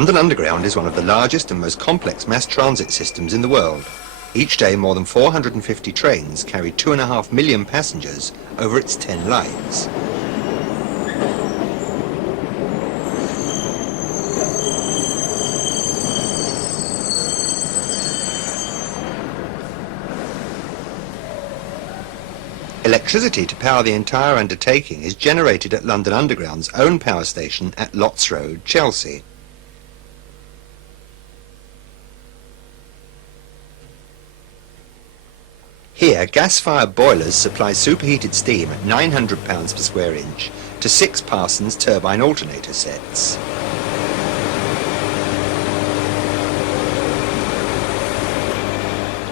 London Underground is one of the largest and most complex mass transit systems in the world. Each day more than 450 trains carry 2.5 million passengers over its 10 lines. Electricity to power the entire undertaking is generated at London Underground's own power station at Lots Road, Chelsea. Here, gas-fired boilers supply superheated steam at £900 per square inch to 6 Parsons turbine alternator sets.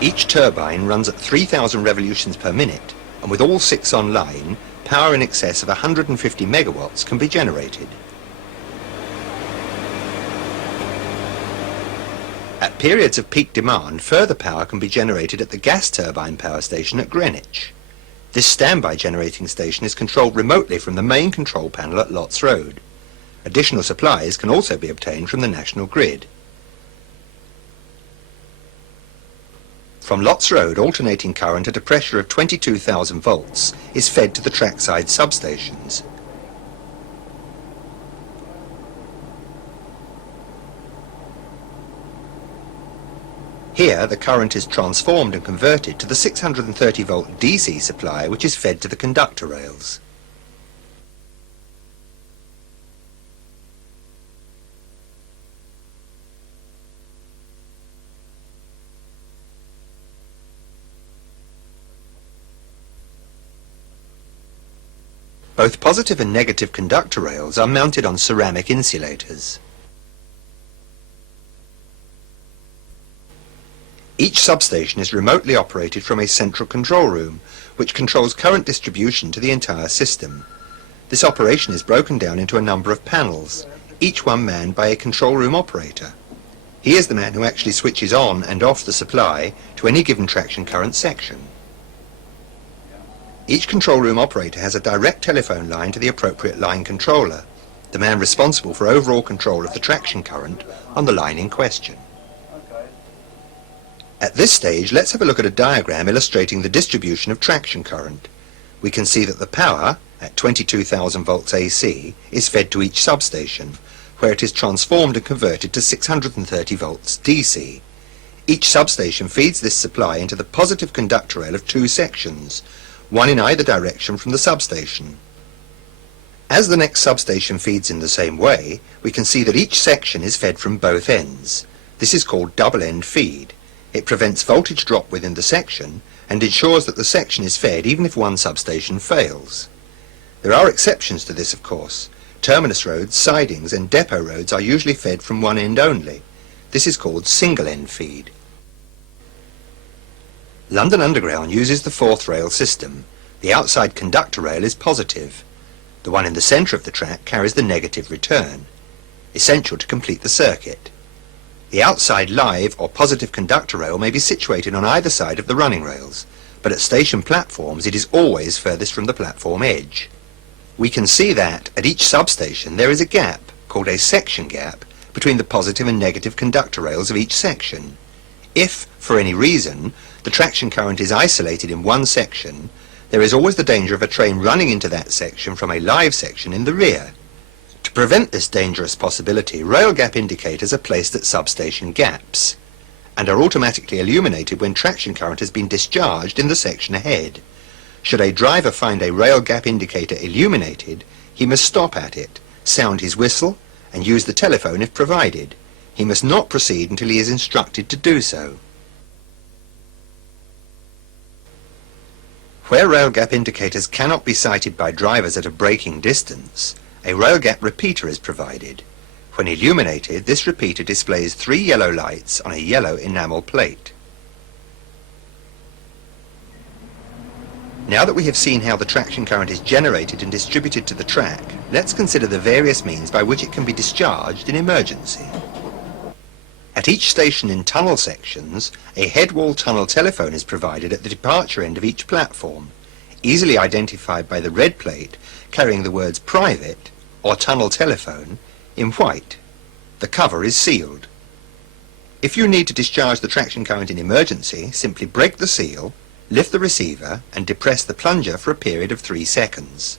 Each turbine runs at 3,000 revolutions per minute, and with all 6 online, power in excess of 150 megawatts can be generated. At periods of peak demand, further power can be generated at the gas turbine power station at Greenwich. This standby generating station is controlled remotely from the main control panel at Lots Road. Additional supplies can also be obtained from the national grid. From Lots Road, alternating current at a pressure of 22,000 volts is fed to the trackside substations. Here, the current is transformed and converted to the 630 volt DC supply, which is fed to the conductor rails. Both positive and negative conductor rails are mounted on ceramic insulators. Each substation is remotely operated from a central control room, which controls current distribution to the entire system. This operation is broken down into a number of panels, each one manned by a control room operator. He is the man who actually switches on and off the supply to any given traction current section. Each control room operator has a direct telephone line to the appropriate line controller, the man responsible for overall control of the traction current on the line in question. At this stage, let's have a look at a diagram illustrating the distribution of traction current. We can see that the power, at 22,000 volts AC, is fed to each substation, where it is transformed and converted to 630 volts DC. Each substation feeds this supply into the positive conductor rail of 2 sections, one in either direction from the substation. As the next substation feeds in the same way, we can see that each section is fed from both ends. This is called double-end feed. It prevents voltage drop within the section and ensures that the section is fed even if one substation fails. There are exceptions to this, of course. Terminus roads, sidings and depot roads are usually fed from one end only. This is called single-end feed. London Underground uses the 4th rail system. The outside conductor rail is positive. The one in the centre of the track carries the negative return, essential to complete the circuit. The outside live or positive conductor rail may be situated on either side of the running rails, but at station platforms it is always furthest from the platform edge. We can see that at each substation there is a gap, called a section gap, between the positive and negative conductor rails of each section. If, for any reason, the traction current is isolated in one section, there is always the danger of a train running into that section from a live section in the rear. To prevent this dangerous possibility, rail gap indicators are placed at substation gaps and are automatically illuminated when traction current has been discharged in the section ahead. Should a driver find a rail gap indicator illuminated, he must stop at it, sound his whistle and use the telephone if provided. He must not proceed until he is instructed to do so. Where rail gap indicators cannot be sighted by drivers at a braking distance, a rail gap repeater is provided. When illuminated, this repeater displays 3 yellow lights on a yellow enamel plate. Now that we have seen how the traction current is generated and distributed to the track, let's consider the various means by which it can be discharged in emergency. At each station in tunnel sections, a headwall tunnel telephone is provided at the departure end of each platform, easily identified by the red plate carrying the words private or tunnel telephone in white. The cover is sealed. If you need to discharge the traction current in emergency, simply break the seal, lift the receiver and depress the plunger for a period of 3 seconds.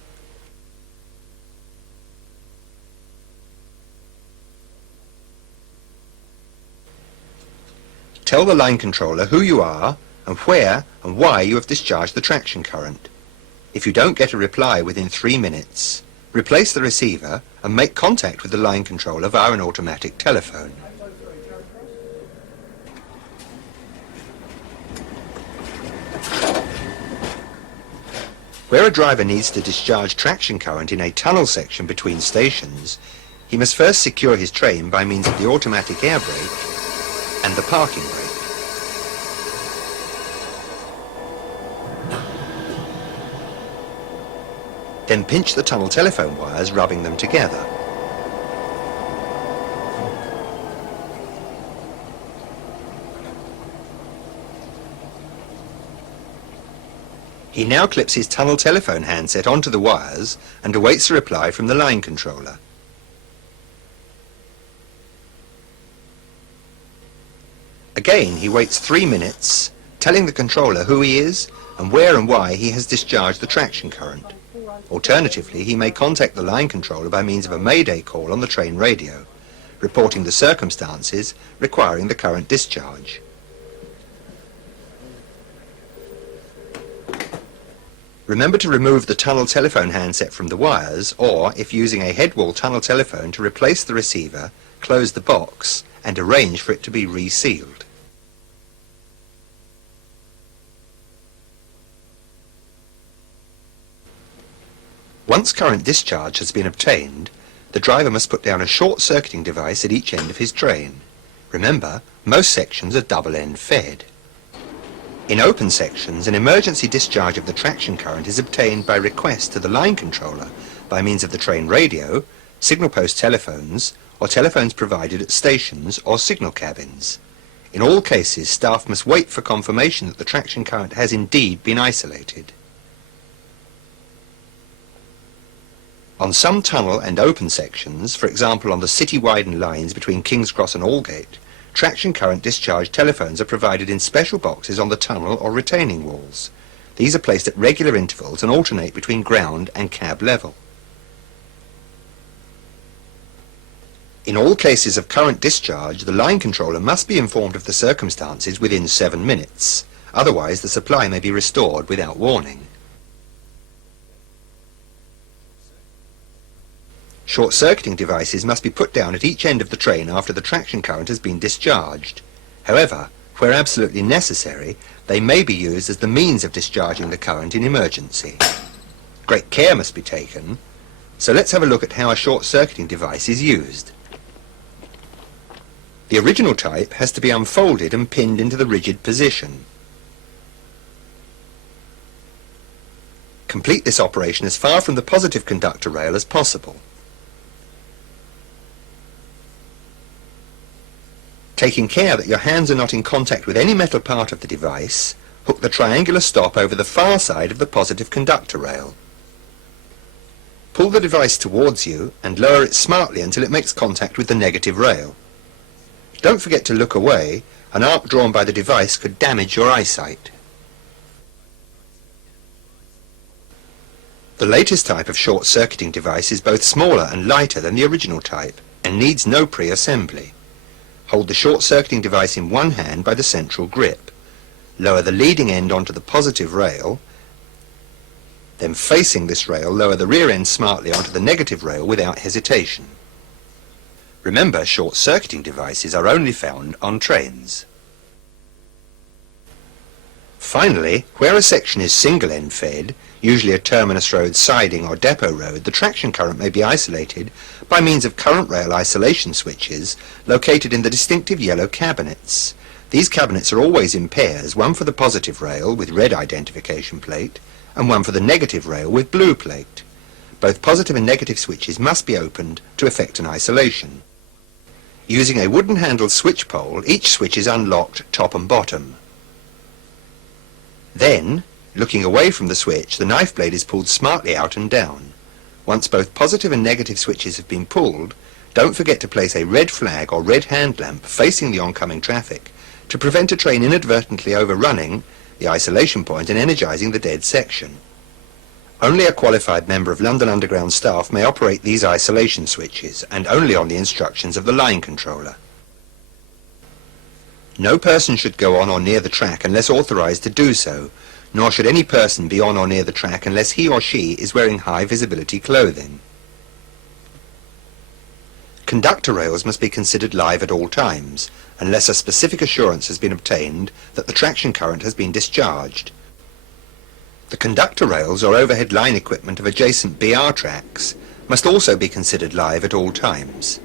Tell the line controller who you are and where and why you have discharged the traction current. If you don't get a reply within 3 minutes, replace the receiver and make contact with the line controller via an automatic telephone. Where a driver needs to discharge traction current in a tunnel section between stations, he must first secure his train by means of the automatic air brake and the parking brake. Then pinch the tunnel telephone wires, rubbing them together. He now clips his tunnel telephone handset onto the wires and awaits a reply from the line controller. Again, he waits 3 minutes, telling the controller who he is and where and why he has discharged the traction current. Alternatively, he may contact the line controller by means of a mayday call on the train radio, reporting the circumstances requiring the current discharge. Remember to remove the tunnel telephone handset from the wires, or, if using a headwall tunnel telephone, to replace the receiver, close the box, and arrange for it to be resealed. Once current discharge has been obtained, the driver must put down a short-circuiting device at each end of his train. Remember, most sections are double-end fed. In open sections, an emergency discharge of the traction current is obtained by request to the line controller by means of the train radio, signal post telephones, or telephones provided at stations or signal cabins. In all cases, staff must wait for confirmation that the traction current has indeed been isolated. On some tunnel and open sections, for example on the city-widened lines between King's Cross and Aldgate, traction current discharge telephones are provided in special boxes on the tunnel or retaining walls. These are placed at regular intervals and alternate between ground and cab level. In all cases of current discharge, the line controller must be informed of the circumstances within 7 minutes. Otherwise, the supply may be restored without warning. Short-circuiting devices must be put down at each end of the train after the traction current has been discharged. However, where absolutely necessary, they may be used as the means of discharging the current in emergency. Great care must be taken, so let's have a look at how a short-circuiting device is used. The original type has to be unfolded and pinned into the rigid position. Complete this operation as far from the positive conductor rail as possible. Taking care that your hands are not in contact with any metal part of the device, hook the triangular stop over the far side of the positive conductor rail. Pull the device towards you and lower it smartly until it makes contact with the negative rail. Don't forget to look away. An arc drawn by the device could damage your eyesight. The latest type of short-circuiting device is both smaller and lighter than the original type and needs no pre-assembly. Hold the short-circuiting device in one hand by the central grip. Lower the leading end onto the positive rail, then facing this rail, lower the rear end smartly onto the negative rail without hesitation. Remember, short-circuiting devices are only found on trains. Finally, where a section is single-end fed, usually a terminus road siding or depot road, the traction current may be isolated by means of current rail isolation switches located in the distinctive yellow cabinets. These cabinets are always in pairs, one for the positive rail with red identification plate and one for the negative rail with blue plate. Both positive and negative switches must be opened to effect an isolation. Using a wooden-handled switch pole, each switch is unlocked top and bottom. Then, looking away from the switch, the knife blade is pulled smartly out and down. Once both positive and negative switches have been pulled, don't forget to place a red flag or red hand lamp facing the oncoming traffic to prevent a train inadvertently overrunning the isolation point and energising the dead section. Only a qualified member of London Underground staff may operate these isolation switches, and only on the instructions of the line controller. No person should go on or near the track unless authorised to do so, nor should any person be on or near the track unless he or she is wearing high visibility clothing. Conductor rails must be considered live at all times, unless a specific assurance has been obtained that the traction current has been discharged. The conductor rails or overhead line equipment of adjacent BR tracks must also be considered live at all times.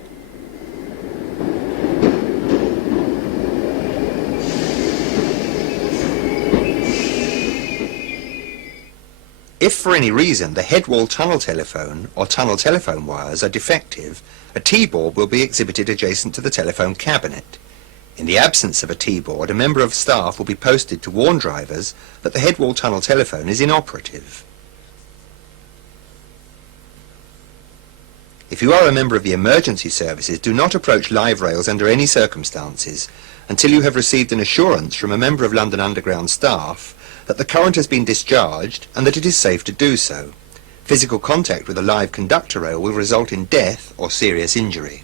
If for any reason the headwall tunnel telephone or tunnel telephone wires are defective, a T-board will be exhibited adjacent to the telephone cabinet. In the absence of a T-board, a member of staff will be posted to warn drivers that the headwall tunnel telephone is inoperative. If you are a member of the emergency services, do not approach live rails under any circumstances until you have received an assurance from a member of London Underground staff that the current has been discharged and that it is safe to do so. Physical contact with a live conductor rail will result in death or serious injury.